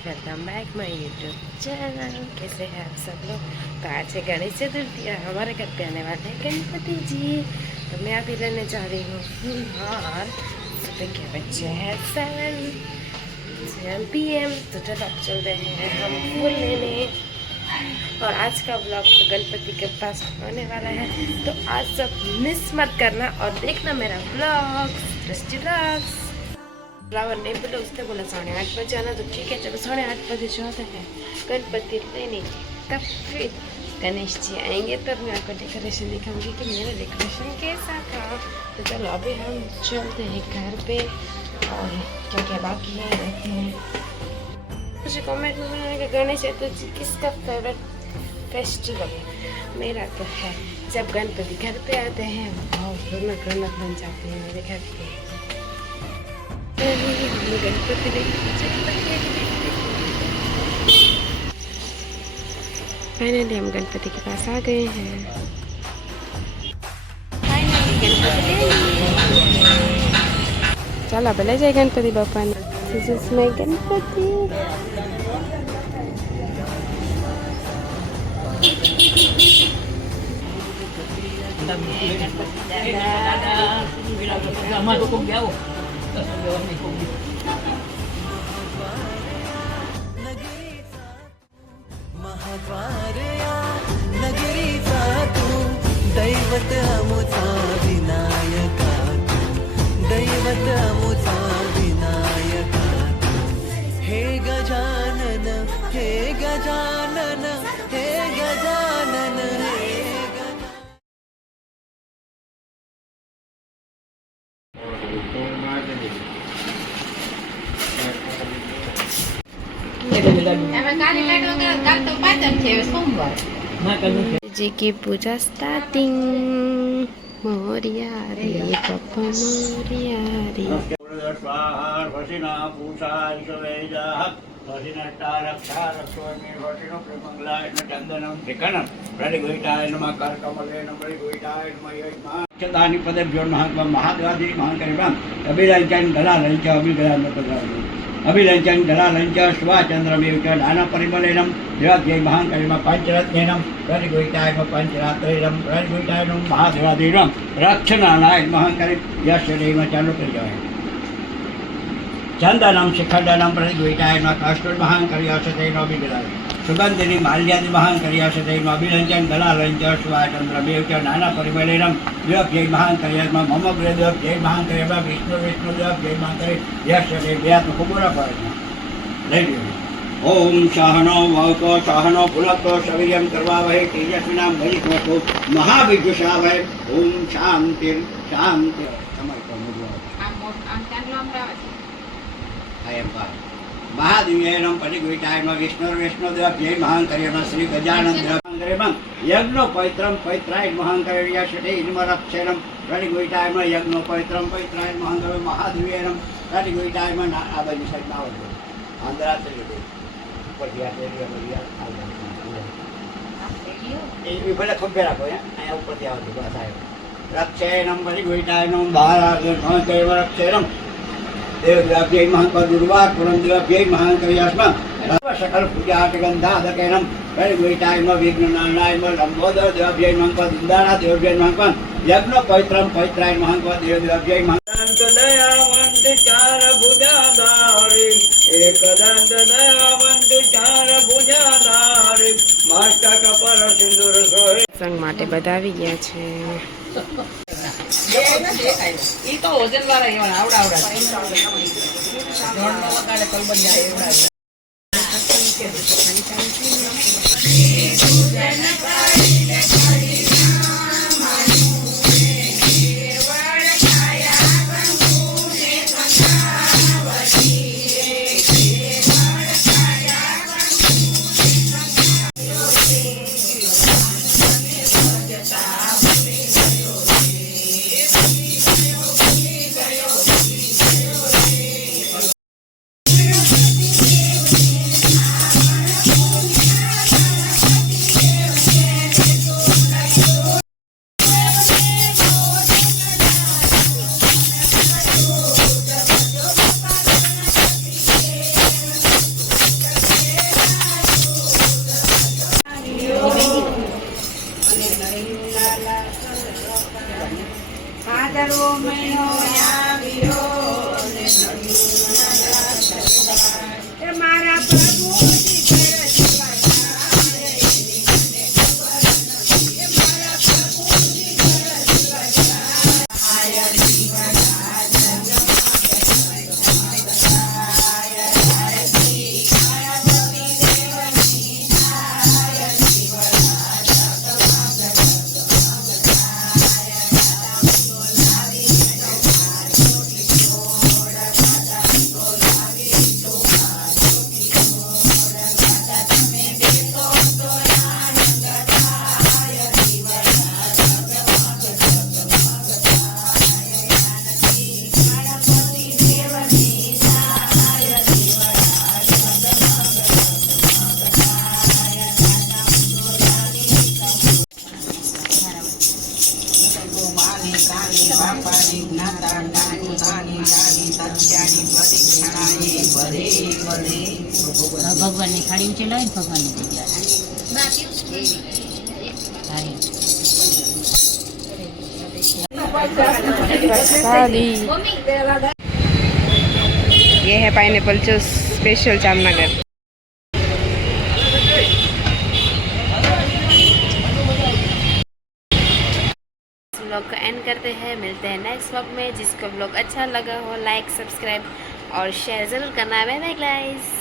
Welcome back my YouTube channel. कैसे हैं आप सब लोग। तो आज है गणेश चतुर्थी और हमारे घर पे आने वाले हैं गणपति जी। तो मैं अभी लेने जा रही हूँ फूलहार। सुबह के बच्चे हैं 7 PM। तो चलो अब चलते हैं हम फूल लेने। और आज का ब्लॉग तो गणपति के पास होने वाला है, तो आज सब मिस मत करना और देखना मेरा ब्लॉग दृष्टि ब्लॉग्स। फ्लावर नहीं बोला, उसने बोला 8:30 बजे आना। तो ठीक है, चलो 8:30 बजे जाते हैं गणपति लेने। तब फिर गणेश जी आएंगे तब मैं आपको डेकोरेशन दिखाऊंगी कि मेरा डेकोरेशन कैसा था। तो चलो अभी हम चलते हैं घर पे और क्या क्या बाकी है देखते हैं। मुझे कमेंट में बताना कि गणेश चतुर्थी किसका फेवरेट फेस्टिवल है। मेरा तो है जब गणपति घर पे आते हैं, बहुत रौनक रौनक बन जाते हैं मेरे घर पे। फाइनली हम गणपति के पास आ गए हैं। चलो भले जाए गणपति बापा ने। जिसमें गणपति महाद्वारया नगरीचा तू दैवत अमुचा विनायका तू दैवत अमुचा विनायका हे गजानन हे गजानन हे गजानन हे जी की पूजा स्टार्टिंग। मोरिया रे पप्पा मोरिया रे। पदेभ्यो महादेवादी महाकरिमां अभिलंचन दलालंच अभिलंचन दलालंच स्वाचंद्रमेव च नानापरिमलेनं देवाद्यै महाकरिमां पंचरत्नेनं प्रतिगोहिताय पंचरात्रेनं प्रतिगोहिताय महादेवादीनं रक्षणानाय महाकरि यस्य देव चालू कर जाए चंदनं शिखंडनं प्रतिगोहिताय काष्टोल महाकर्यासतेन अभिगलाय सुगंधिनी माल्यादि महाकर्यासतेन अभिलंचन दलालंच स्वाचंद्रमेव च नानापरिमलेनं देवाद्यै महाकर्यात्मा मम देवाद्यै महाकर्यात्मा विष्णु देवाद्यै महाकरि यस्य देव व्यात्म कुबुरा पड़ना ले लियो। ओम सहनो भवतो सहनो भुनक्तो सवीर्यं कर्वावहै तेजस्विनां धीमहि महाविद्युषावहै। ओम शांति शांति। महादिव्येनं परिगुहिताय विष्णुर्विष्णुदेवाभ्यै महाकर्यं श्री गजानन देवांगरेमं यज्ञोपैत्रं पैत्राय महाकर्य यशते इन्मरक्षेनं परिगुहिताय यज्ञोपैत्रं पैत्राय महाकर्य महादिव्येनं परिगुहिताय आ बाजू साइड में आवो अंदर चले ऊपर दिया बढ़िया ये भले खूब बेरा को है ऊपर दिया हो बस आयो रक्षेनं परिगुहिताय महाकर्य रक्षेनं देवदेवाभ्यै महाकर्य दुर्वार पुरंदेवाभ्यै महाकर्यास्मा सकल पूजागंधादकेनं परिगुहिताय विघ्ननारायणाय लंबोदर देवाभ्यै महाकर्य इंदारा देवाभ्यै महाकर्य यज्ञोपैत्रं पैत्राय महाकर्य देवदेवाभ्यै महाकर्य दयावंत चार भुजाधारी एकदंत दयावंत चार भुजाधारी मस्तक पर सिंदूर सोहे। સંગ માટે બધા આવી ગયા છે। ઈ તો વજન વાળા એવા આવડા ધોળનો વગાડે કલબડિયા એવડા ભગવાનની ખાડી ઊંચી લાવી ને ભગવાનની જગ્યાએ ये है pineapple juice special Jamnagar. Vlog को एंड करते हैं, मिलते हैं नेक्स्ट व्लॉग में। जिसको व्लॉग अच्छा लगा हो लाइक सब्सक्राइब और शेयर ज़रूर करना। Bye bye guys.